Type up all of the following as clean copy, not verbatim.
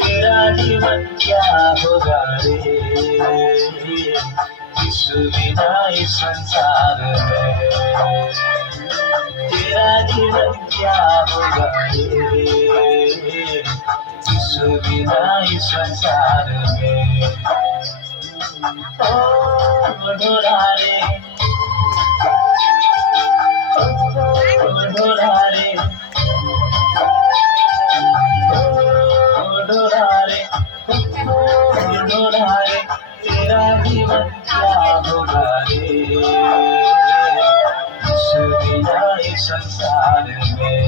तेरा जीवन क्या होगा रे, यीशु बिना इस संसार में। तेरा जीवन क्या होगा रे, यीशु बिना इस संसार में। ओ ढोला रे, ढोला रे, तेरा जीवन क्या होगा रे, यीशु बिना इस संसार में।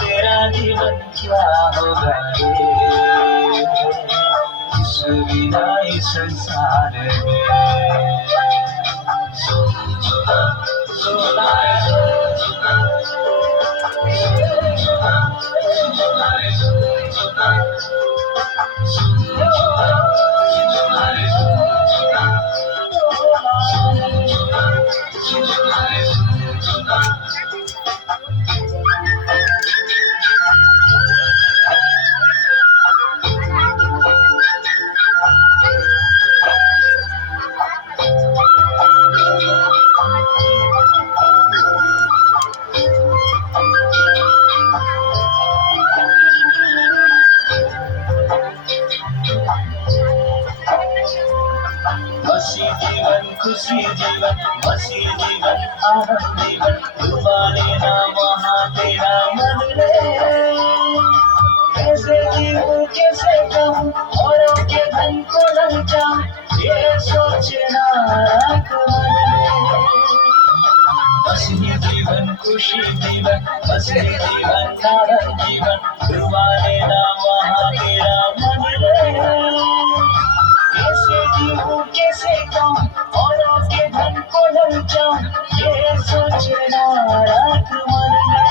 तेरा जीवन क्या होगा रे, यीशु बिना इस संसार में। हसी जीवन खुशी जीवन, हसी जीवन आनंद जीवन, डूबा लेना वहाँ तेरा मन रे। कैसे जीऊं कैसे कहूँ औरों के धन को ललचाऊं, ये सोचना रात मन में। हसी जीवन खुशी जीवन, हसी जीवन आनंद जीवन, डूबा लेना वहाँ तेरा मन रे। कैसे जीऊं कैसे कहूँ औरों के धन को ललचाऊं, ये सोचना रात मन में।